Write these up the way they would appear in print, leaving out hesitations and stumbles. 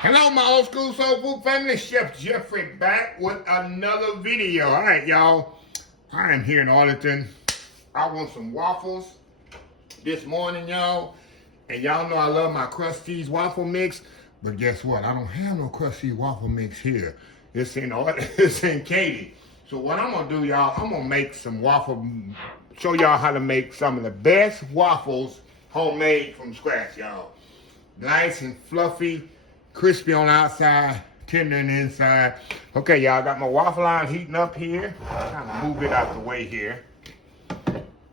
Hello, my old school soul food family. Chef Jeffrey back with another video. All right, y'all. I am here in Arlington. I want some waffles this morning, y'all. And y'all know I love my crust cheese waffle mix. But guess what? I don't have no crust cheese waffle mix here. It's in Katy. So what I'm gonna do, y'all, I'm gonna make some show y'all how to make some of the best waffles homemade from scratch, y'all. Nice and fluffy, crispy on the outside, tender on the inside. Okay, y'all, I got my waffle iron heating up here. Kind of move it out the way here.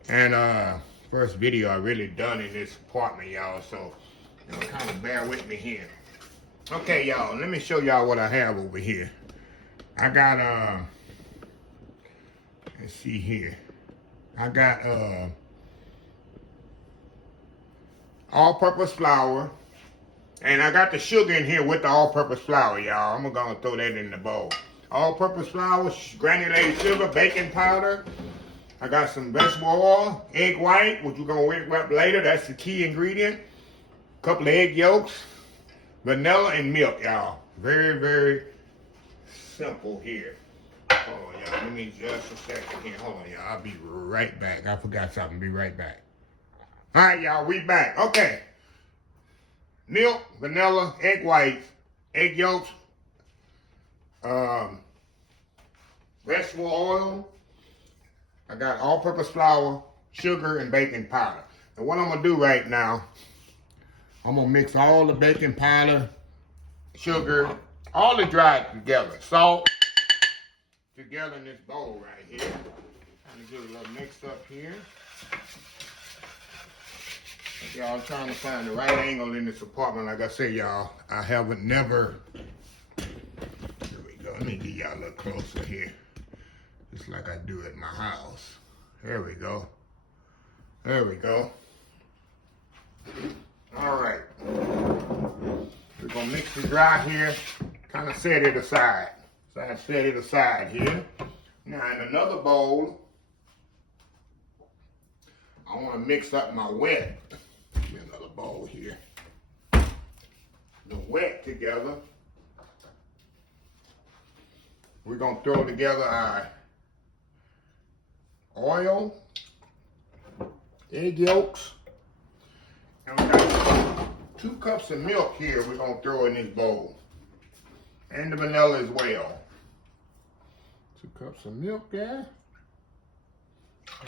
And first video I really done in this apartment, y'all, so kind of bear with me here. Okay, y'all, let me show y'all what I have over here. I got, let's see here. I got all-purpose flour. And I got the sugar in here with the all-purpose flour, y'all. I'm gonna throw that in the bowl. All-purpose flour, granulated sugar, baking powder. I got some vegetable oil, egg white, which we're gonna whip up later. That's the key ingredient. A couple of egg yolks, vanilla, and milk, y'all. Very, very simple here. Hold on, y'all. Let me just a second here. Hold on, y'all. I'll be right back. I forgot something. Be right back. All right, y'all. We back. Okay. Milk, vanilla, egg whites, egg yolks, vegetable oil. I got all-purpose flour, sugar, and baking powder. And what I'm gonna do right now, I'm gonna mix all the baking powder, sugar, all the dried together, salt together in this bowl right here. Let me get a little mixed up here. Y'all, I'm trying to find the right angle in this apartment. Like I said, y'all, I haven't never. Here we go. Let me get y'all a little closer here. Just like I do at my house. There we go. There we go. All right. We're going to mix the dry here. Kind of set it aside. So I set it aside here. Now, in another bowl, I want to mix up my wet. Another bowl here. The wet together. We're going to throw together our oil, egg yolks, and we got 2 cups of milk here we're going to throw in this bowl. And the vanilla as well. 2 cups of milk there.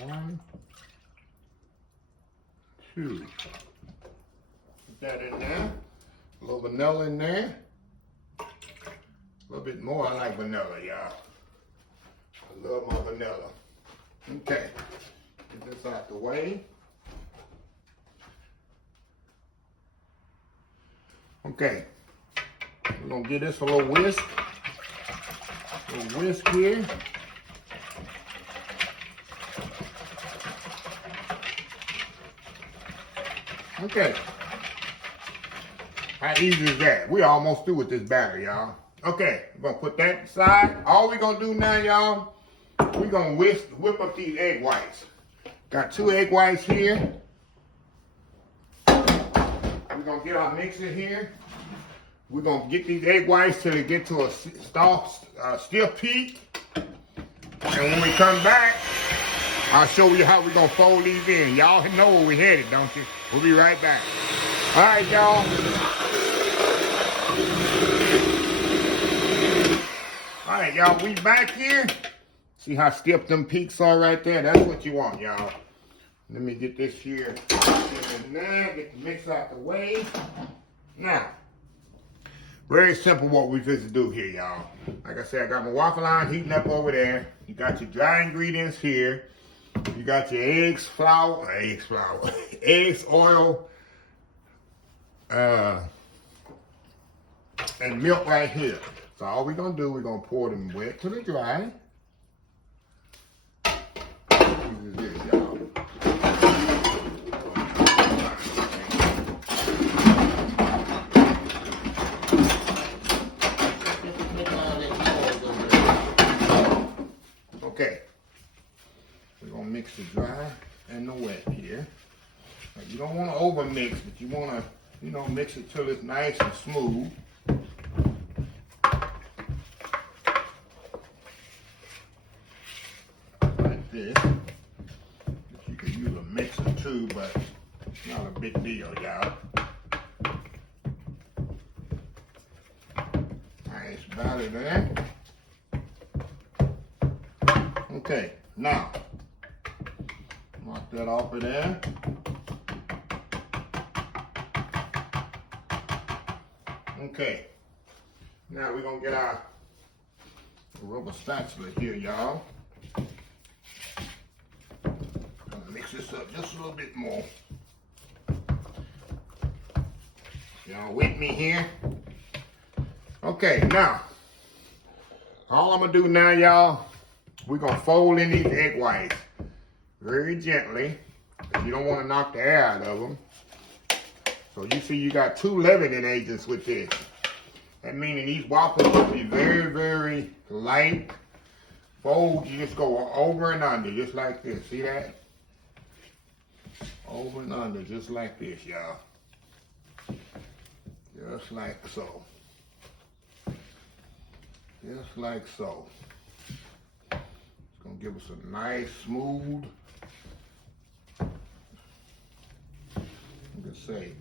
1, 2. Put that in there. A little vanilla in there. A little bit more. I like vanilla, y'all. I love my vanilla. Okay. Get this out the way. Okay. We're going to give this a little whisk. A little whisk here. Okay. How easy is that? We almost through with this batter, y'all. Okay, we're gonna put that aside. All we're gonna do now, y'all, we're gonna whip up these egg whites. Got 2 egg whites here. We're gonna get our mixer here. We're gonna get these egg whites till they get to a stiff peak. And when we come back, I'll show you how we're gonna fold these in. Y'all know where we're headed, don't you? We'll be right back. All right, y'all. All right, y'all, we back here. See how stiff them peaks are right there? That's what you want, y'all. Let me get this here in there, get the mix out the way. Now, very simple what we just do here, y'all. Like I said, I got my waffle iron heating up over there. You got your dry ingredients here. You got your eggs, oil, and milk right here. So all we're gonna do, we're gonna pour them wet to the dry. This is it, y'all. Okay. We're gonna mix the dry and the wet here. Now, you don't want to over mix, but you want to, mix it till it's nice and smooth. this. You could use a mixer too, but it's not a big deal, y'all. Nice batter there. Okay, now knock that off of there. Okay, now we're gonna get our rubber spatula here, y'all. Gonna mix this up just a little bit more. Y'all with me here? Okay, now all I'm gonna do now, y'all, we're gonna fold in these egg whites very gently. You don't want to knock the air out of them. So you see you got 2 leavening agents with this. That meaning these waffles will be very, very light. Fold, you just go over and under, just like this. See that? Over and under, just like this, y'all. Just like so. Just like so. It's gonna give us a nice, smooth, you can say,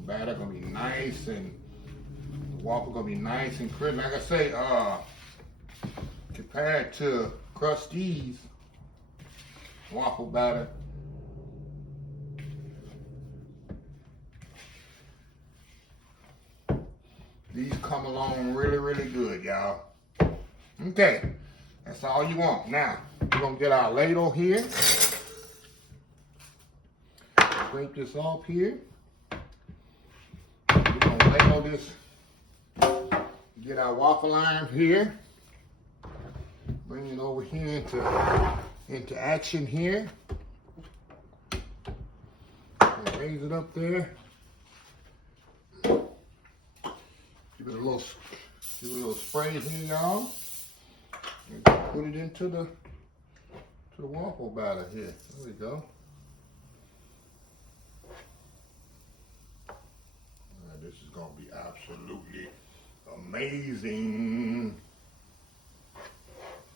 batter gonna be nice and the waffle gonna be nice and crisp. Like I say, compared to Krusty's waffle batter, these come along really, really good, y'all. Okay, that's all you want. Now, we're gonna get our ladle here. Scrape this off here. We're gonna ladle this. Get our waffle iron here. Bring it over here into action here. And raise it up there. Give it a little spray here, y'all. And put it into the waffle batter here. There we go. This is gonna be absolutely amazing.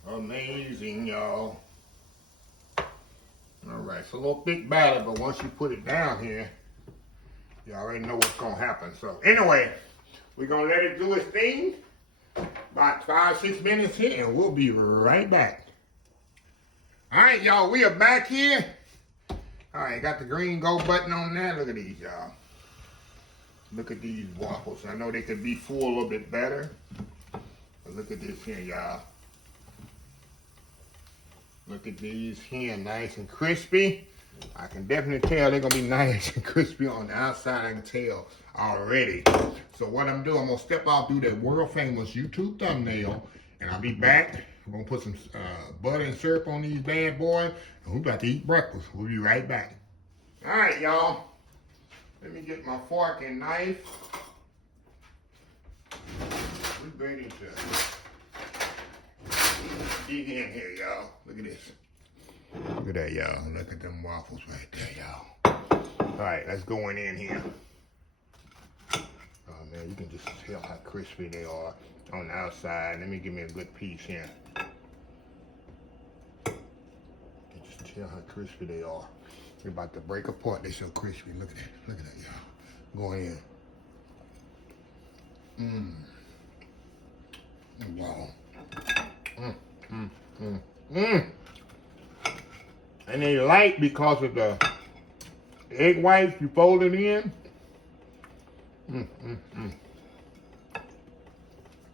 Amazing, y'all. All right, it's a little thick batter, but once you put it down here, you already know what's gonna happen. So anyway, we're gonna let it do its thing. About 5-6 minutes here, and we'll be right back. All right, y'all, we are back here. All right, got the green go button on there. Look at these, y'all. Look at these waffles. I know they could be full a little bit better, but look at this here, y'all. Look at these here, nice and crispy. I can definitely tell they're gonna be nice and crispy on the outside. I can tell already. So what I'm doing, I'm gonna step out through that world famous YouTube thumbnail, and I'll be back. I'm gonna put some butter and syrup on these bad boys, and we're about to eat breakfast. We'll be right back. All right, y'all. Let me get my fork and knife. We're ready to dig in here, y'all. Look at this. Look at that, y'all. Look at them waffles right there, y'all. All right, let's go in here. Oh, man, you can just tell how crispy they are on the outside. Let me give me a good piece here. You can just tell how crispy they are. They're about to break apart. They're so crispy. Look at that. Look at that, y'all. Going in. Wow. And they light because of the egg whites you fold it in.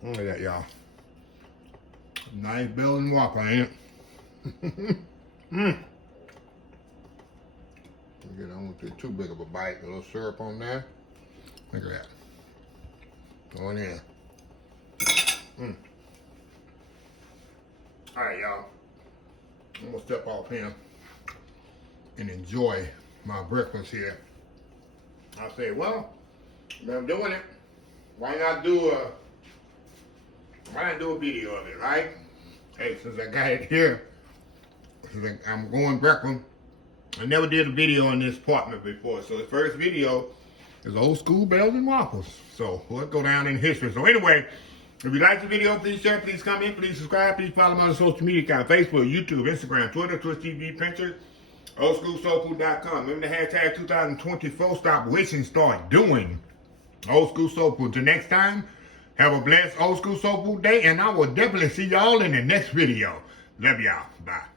Look at that, y'all. Nice Belgian waffle, ain't it? Get on with it. Too big of a bite. A little syrup on there. Look at that. Going in. All right, y'all. I'm gonna step off here and enjoy my breakfast here. I say, well, I'm doing it. Why not do a video of it, right? Hey, since I got it here, I'm going breakfast. I never did a video on this apartment before, so the first video is old school Belgian waffles. So we'll go down in history. So anyway, If you like the video, please share, please comment, please subscribe, please follow me on the social media account, Facebook, YouTube, Instagram, Twitter, Twitch TV, Pinterest, oldschoolsoulfood.com. Remember the hashtag 2024, stop wishing, start doing. Old School Soul Food. Till next time, have a blessed Old School Soul Food day, and I will definitely see y'all in the next video. Love y'all. Bye.